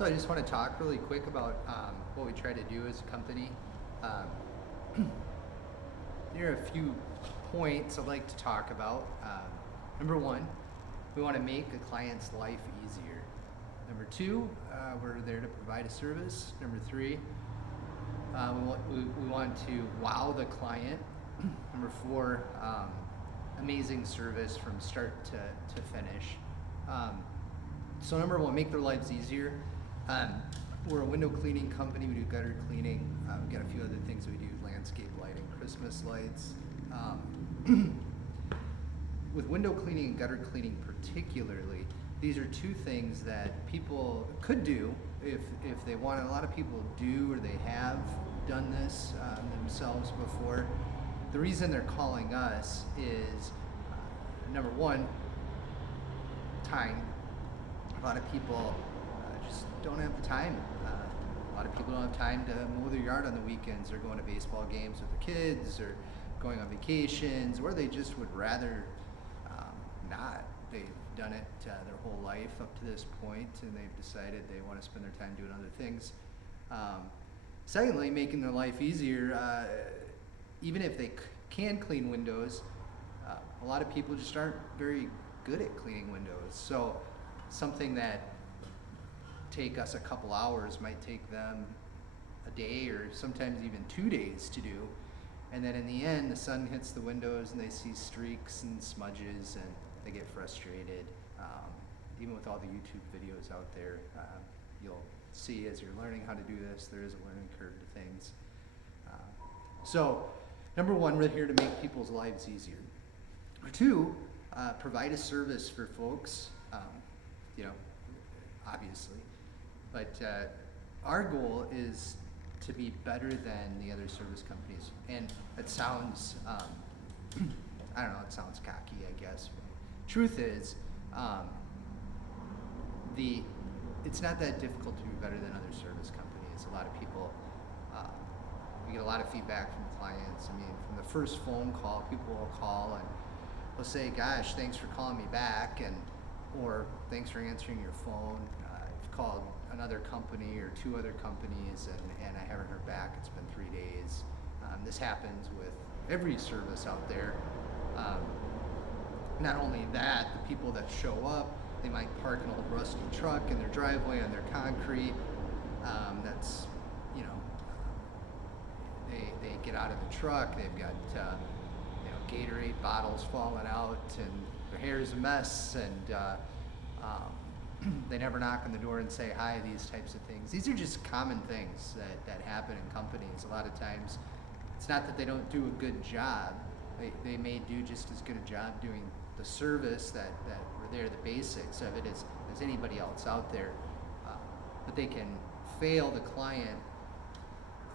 So I just want to talk really quick about what we try to do as a company. Here are a few points I'd like to talk about. Number one, we want to make a client's life easier. Number two, we're there to provide a service. Number three, we want to wow the client. Number four, amazing service from start to finish. So number one, make their lives easier. We're a window cleaning company. We do gutter cleaning. We've got a few other things we do, landscape lighting, Christmas lights. With window cleaning and gutter cleaning particularly, these are two things that people could do if they want. A lot of people do or they have done this themselves before. The reason they're calling us is, number one, time. A lot of people just don't have the time. A lot of people don't have time to mow their yard on the weekends. They're going to baseball games with their kids or going on vacations, or they just would rather not. They've done it their whole life up to this point, and they've decided they want to spend their time doing other things. Secondly, making their life easier. Even if they can clean windows, a lot of people just aren't very good at cleaning windows. So something that take us a couple hours might take them a day or sometimes even 2 days to do. And then in the end, the sun hits the windows and they see streaks and smudges and they get frustrated. Even with all the YouTube videos out there, you'll see as you're learning how to do this, there is a learning curve to things. So number one, we're here to make people's lives easier. Number two, provide a service for folks, obviously. But our goal is to be better than the other service companies. And it sounds, I don't know, it sounds cocky, I guess. But truth is, it's not that difficult to be better than other service companies. A lot of people, we get a lot of feedback from clients. I mean, from the first phone call, people will call and they'll say, gosh, thanks for calling me back, or thanks for answering your phone. I've called another company or two other companies and I haven't heard back. It's been 3 days. This happens with every service out there. Not only that, the people that show up, they might park an old rusty truck in their driveway on their concrete. That's, they get out of the truck, they've got Gatorade bottles falling out and their hair's a mess, and they never knock on the door and say hi, these types of things. These are just common things that happen in companies. A lot of times, it's not that they don't do a good job. They may do just as good a job doing the service that were there, the basics of it, as anybody else out there. But they can fail the client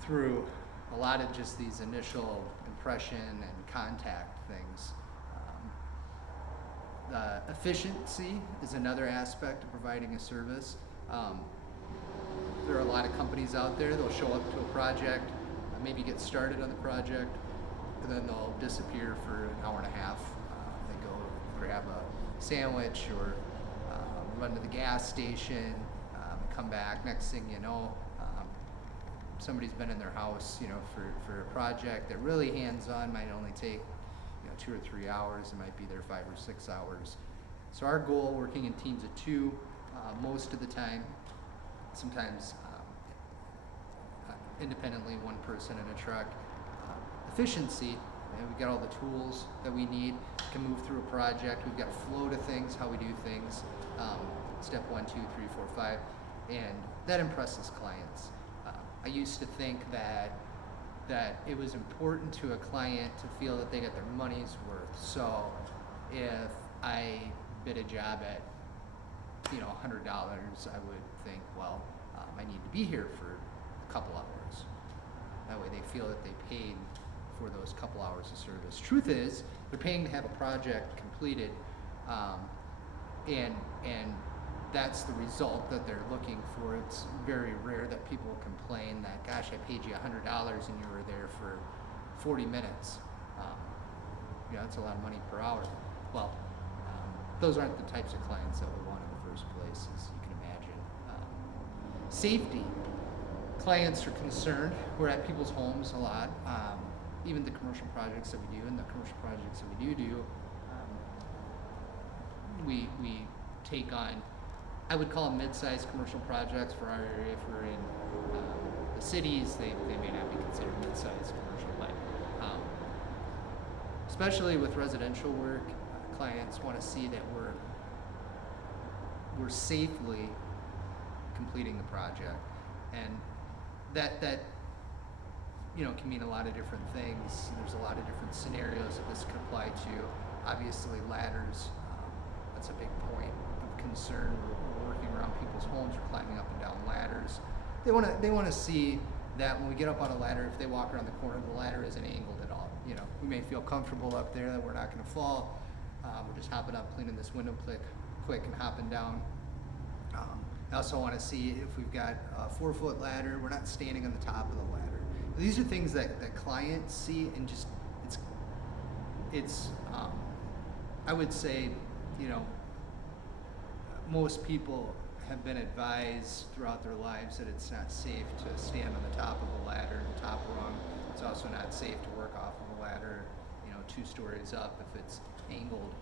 through a lot of just these initial impression and contact things. Efficiency is another aspect of providing a service. There are a lot of companies out there, they'll show up to a project, maybe get started on the project, and then they'll disappear for an hour and a half. They go grab a sandwich or run to the gas station, come back. Next thing you know, somebody's been in their house, for a project that really hands-on might only take 2 or 3 hours. It might be there 5 or 6 hours. So our goal, working in teams of 2 most of the time, sometimes independently, one person in a truck. Efficiency, and we've got all the tools that we need to move through a project. We've got a flow to things, how we do things, step 1, 2, 3, 4, 5, and that impresses clients. I used to think that it was important to a client to feel that they got their money's worth. So if I bid a job at $100, I would think, well, I need to be here for a couple hours. That way they feel that they paid for those couple hours of service. Truth is, they're paying to have a project completed, and that's the result that they're looking for. It's very rare that people complain that, gosh, I paid you $100 and you were there for 40 minutes. That's a lot of money per hour. Well, those aren't the types of clients that we want in the first place, as you can imagine. Safety. Clients are concerned. We're at people's homes a lot. Even the commercial projects that we do, and the commercial projects that we do, we take on, I would call them mid-sized commercial projects for our area. If we're in the cities, they may not be considered mid-sized commercial, but especially with residential work, clients want to see that we're safely completing the project, and that can mean a lot of different things. There's a lot of different scenarios that this could apply to. Obviously, ladders, that's a big point of concern. We're working around people's homes, we're climbing up and down ladders. They want to see that when we get up on a ladder, if they walk around the corner, the ladder isn't angled at all. We may feel comfortable up there that we're not going to fall. We're just hopping up, cleaning this window quick and hopping down. I also want to see if we've got a 4-foot ladder, we're not standing on the top of the ladder. These are things that clients see, and just it's I would say, most people have been advised throughout their lives that it's not safe to stand on the top of a ladder, the top rung. It's also not safe to work off of a ladder, 2 stories up if it's angled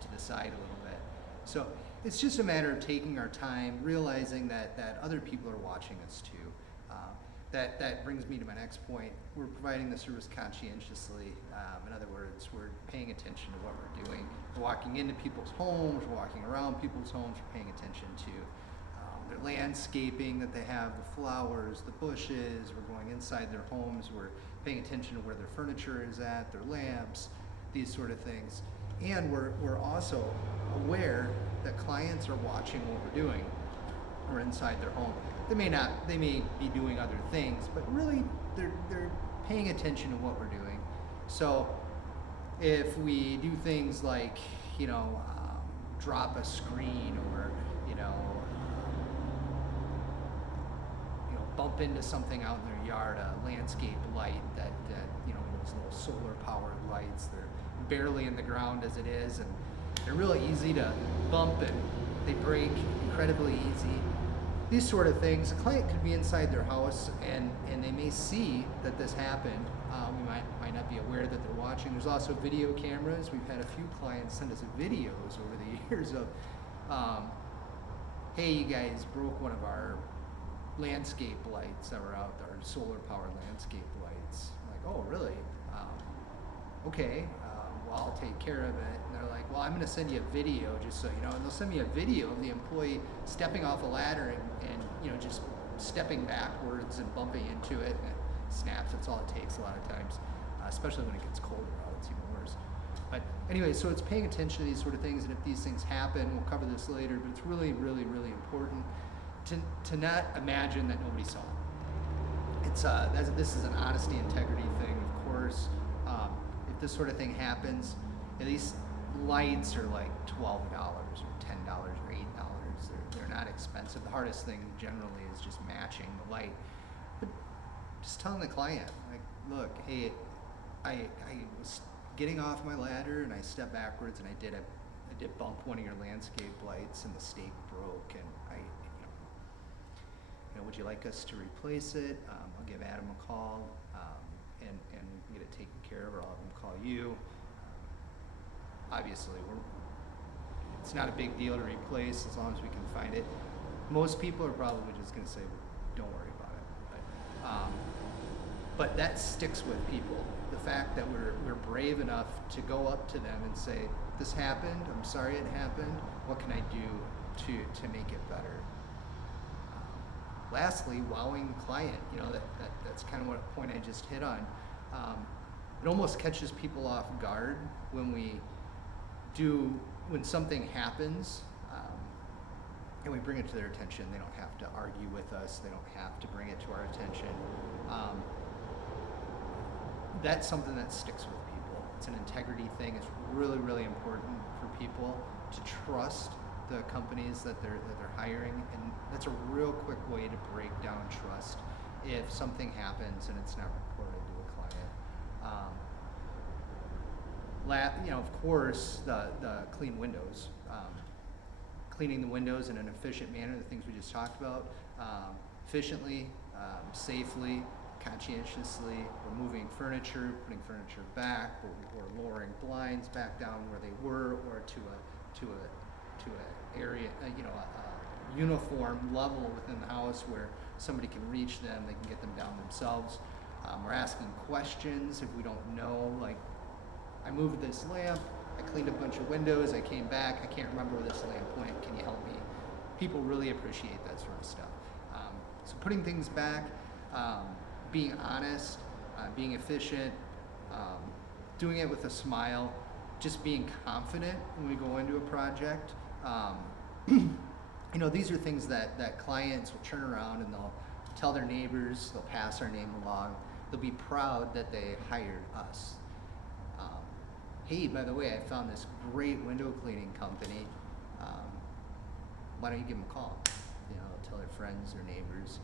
to the side a little bit. So it's just a matter of taking our time, realizing that other people are watching us too. That brings me to my next point. We're providing the service conscientiously. In other words, we're paying attention to what we're doing. We're walking into people's homes, we're walking around people's homes, we're paying attention to their landscaping that they have, the flowers, the bushes. We're going inside their homes, we're paying attention to where their furniture is at, their lamps, these sort of things. And we're also aware that clients are watching what we're doing. We're inside their home. They may be doing other things, but really they're paying attention to what we're doing. So if we do things like, drop a screen, or, bump into something out in their yard, a landscape light that those little solar powered lights, they're barely in the ground as it is, and they're really easy to bump, and they break incredibly easy. These sort of things, a client could be inside their house and they may see that this happened. We might not be aware that they're watching. There's also video cameras. We've had a few clients send us videos over the years of, hey, you guys broke one of our landscape lights that were out there, solar powered landscape lights. I'm like, oh, really? Okay. Well, I'll take care of it. And they're like, well, I'm going to send you a video just so you know. And they'll send me a video of the employee stepping off a ladder and just stepping backwards and bumping into it, and it snaps. That's all it takes a lot of times, especially when it gets colder out. It's even worse. But anyway, so it's paying attention to these sort of things, and if these things happen, we'll cover this later, but it's really, really, really important to not imagine that nobody saw it. This is an honesty, integrity thing, of course. If this sort of thing happens, these lights are like $12 or $10 or $8. They're not expensive. The hardest thing generally is just matching the light. But just telling the client, like, look, hey, I was getting off my ladder and I stepped backwards and I did bump one of your landscape lights and the stake broke, and would you like us to replace it? I'll give Adam a call, and we can get it taken care of, or I'll have him call you. Obviously, it's not a big deal to replace as long as we can find it. Most people are probably just going to say, don't worry about it. But that sticks with people. The fact that we're brave enough to go up to them and say, this happened, I'm sorry it happened, what can I do to make it better? Lastly, wowing the client. That's kind of what point I just hit on. It almost catches people off guard when something happens, and we bring it to their attention. They don't have to argue with us. They don't have to bring it to our attention. That's something that sticks with people. It's an integrity thing. It's really, really important for people to trust the companies that they're hiring, and that's a real quick way to break down trust if something happens and it's not reported to a client. Of course, the clean windows, cleaning the windows in an efficient manner, the things we just talked about. efficiently, safely, conscientiously. We're moving furniture, putting furniture back, we're lowering blinds back down where they were, or to a area, a uniform level within the house where somebody can reach them, they can get them down themselves. We're asking questions if we don't know, like, I moved this lamp, I cleaned a bunch of windows, I came back, I can't remember where this lamp went, can you help me? People really appreciate that sort of stuff. So putting things back, being honest, being efficient, doing it with a smile, just being confident when we go into a project. These are things that clients will turn around and they'll tell their neighbors, they'll pass our name along, they'll be proud that they hired us. Hey, by the way, I found this great window cleaning company. Why don't you give them a call? Tell their friends, their neighbors.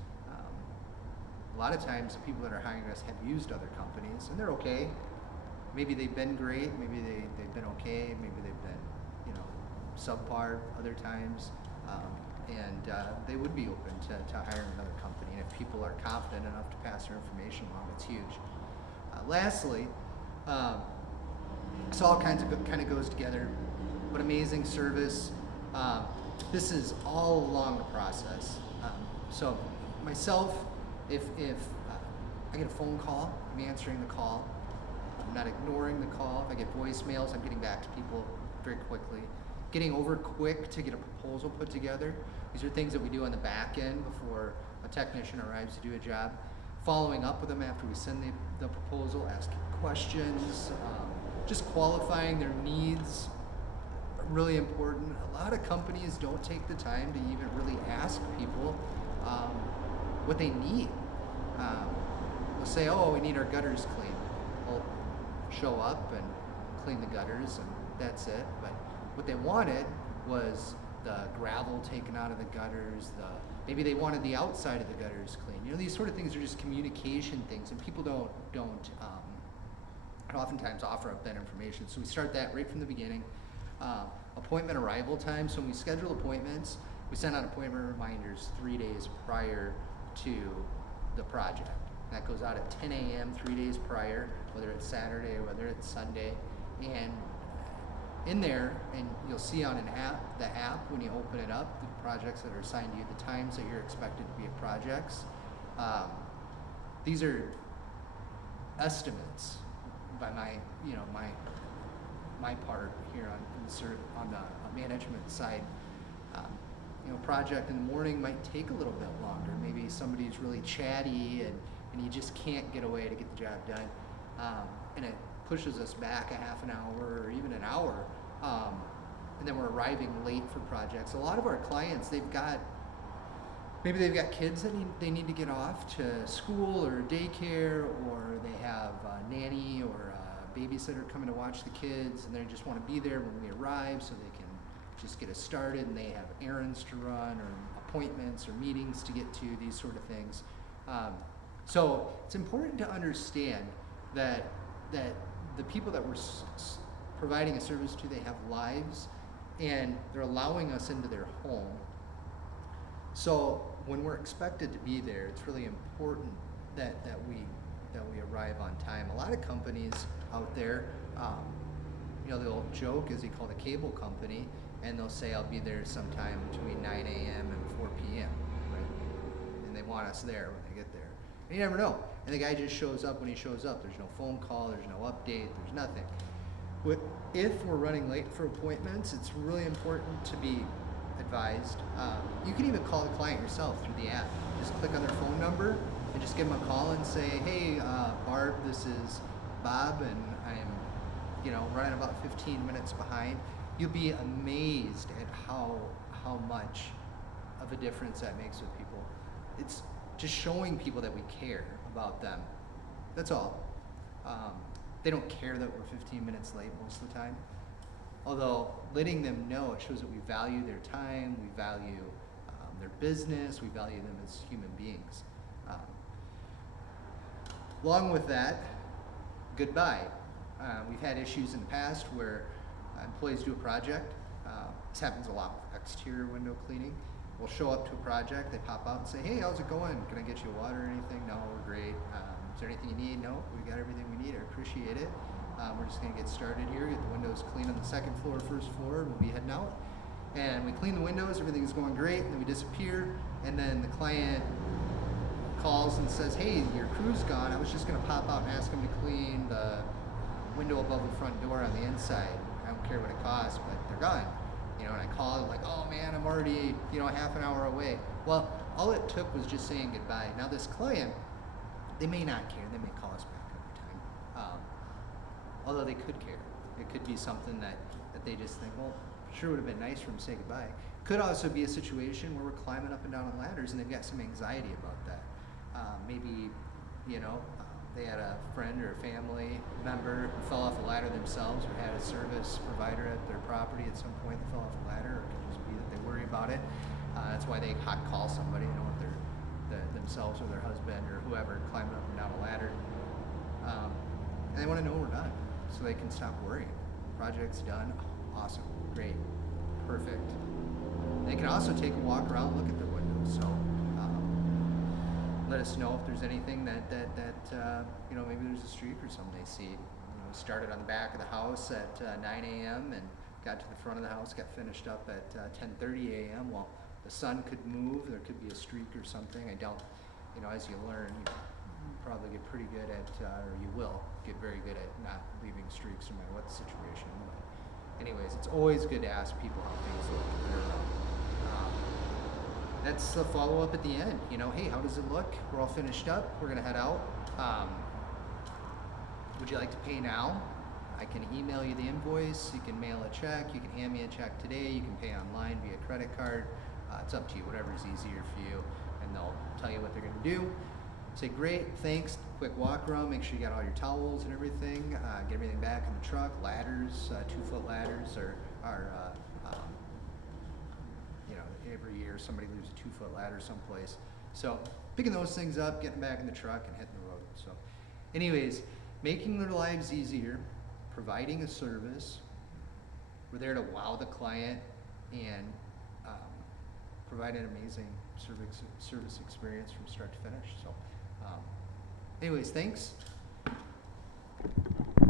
A lot of times the people that are hiring us have used other companies and they're okay. Maybe they've been great, maybe they've been okay, maybe they've been, subpar other times. And they would be open to hiring another company. And if people are confident enough to pass their information along, it's huge. Lastly, this all kind of goes together, but amazing service. This is all along the process. So myself, if I get a phone call, I'm answering the call. I'm not ignoring the call. If I get voicemails, I'm getting back to people very quickly. Getting over quick to get a proposal put together. These are things that we do on the back end before a technician arrives to do a job. Following up with them after we send the proposal, asking questions, just qualifying their needs, really important. A lot of companies don't take the time to even really ask people what they need. They'll say, oh, we need our gutters cleaned. We'll show up and clean the gutters and that's it. But what they wanted was the gravel taken out of the gutters, maybe they wanted the outside of the gutters cleaned. These sort of things are just communication things, and people don't oftentimes offer up that information. So we start that right from the beginning. Appointment arrival time. So when we schedule appointments, we send out appointment reminders 3 days prior to the project. That goes out at 10 a.m. 3 days prior, whether it's Saturday or whether it's Sunday. And in there, and you'll see on the app when you open it up, the projects that are assigned to you, the times that you're expected to be at projects. These are estimates by my part here on the management side. Project in the morning might take a little bit longer. Maybe somebody's really chatty and you just can't get away to get the job done. And it pushes us back a half an hour or even an hour. And then we're arriving late for projects. A lot of our clients, maybe they've got kids that they need to get off to school or daycare, or they have a nanny or a babysitter coming to watch the kids, and they just want to be there when we arrive so they can just get us started, and they have errands to run or appointments or meetings to get to, these sort of things. So it's important to understand that the people that we're providing a service to, they have lives, and they're allowing us into their home. So when we're expected to be there, it's really important that we arrive on time. A lot of companies out there, they'll joke, as they call the cable company, and they'll say, I'll be there sometime between 9 a.m. and 4 p.m., right? And they want us there when they get there. And you never know. And the guy just shows up when he shows up. There's no phone call, there's no update, there's nothing. If we're running late for appointments, it's really important to be advised. You can even call the client yourself through the app. Just click on their phone number and just give them a call and say, hey, Barb, this is Bob, and I'm running about 15 minutes behind. You'll be amazed at how much of a difference that makes with people. It's just showing people that we care about them. That's all. They don't care that we're 15 minutes late most of the time. Although letting them know, it shows that we value their time, we value their business, we value them as human beings. Along with that, goodbye. We've had issues in the past where employees do a project. This happens a lot with exterior window cleaning. will show up to a project, they pop out and say, hey, how's it going? Can I get you water or anything? No, we're great. Is there anything you need? No, we got everything we need. I appreciate it. We're just gonna get started here, get the windows clean on the second floor, first floor, and we'll be heading out. And we clean the windows, everything's going great, and then we disappear, and then the client calls and says, hey, your crew's gone. I was just gonna pop out and ask them to clean the window above the front door on the inside. I don't care what it costs, but they're gone. You know, and I call like, oh man, I'm already, you know, half an hour away. Well, all it took was just saying goodbye. Now this client, they may not care. They may call us back every time. Although they could care. It could be something that they just think, well, sure would have been nice for them to say goodbye. Could also be a situation where we're climbing up and down on ladders and they've got some anxiety about that. Maybe, you know, they had a friend or a family member who fell off a ladder themselves, or had a service provider at their property at some point that fell off a ladder, or it could just be that they worry about it. That's why they hot call somebody, you know, if they're themselves or their husband or whoever climbing up and down a ladder. And they want to know we're done so they can stop worrying. Project's done. Awesome. Great. Perfect. They can also take a walk around, look at their windows. So let us know if there's anything that you know, maybe there's a streak or something they see. You know, started on the back of the house at 9 a.m. and got to the front of the house, got finished up at 10:30 a.m. Well, the sun could move, there could be a streak or something. I don't, you know, as you learn, you probably get pretty good at, or you will get very good at not leaving streaks no matter what the situation. But anyways, it's always good to ask people how things look. That's the follow-up at the end. You know, hey, how does it look? We're all finished up. We're gonna head out. Would you like to pay now? I can email you the invoice. You can mail a check. You can hand me a check today. You can pay online via credit card. It's up to you, whatever's easier for you. And they'll tell you what they're gonna do. Say, great, thanks. Quick walk around. Make sure you got all your towels and everything. Get everything back in the truck. Ladders, 2-foot ladders are you know, every year somebody leaves a 2-foot ladder someplace. So picking those things up, getting back in the truck, and hitting the road. So anyways, making their lives easier, providing a service. We're there to wow the client and provide an amazing service experience from start to finish. So anyways, thanks.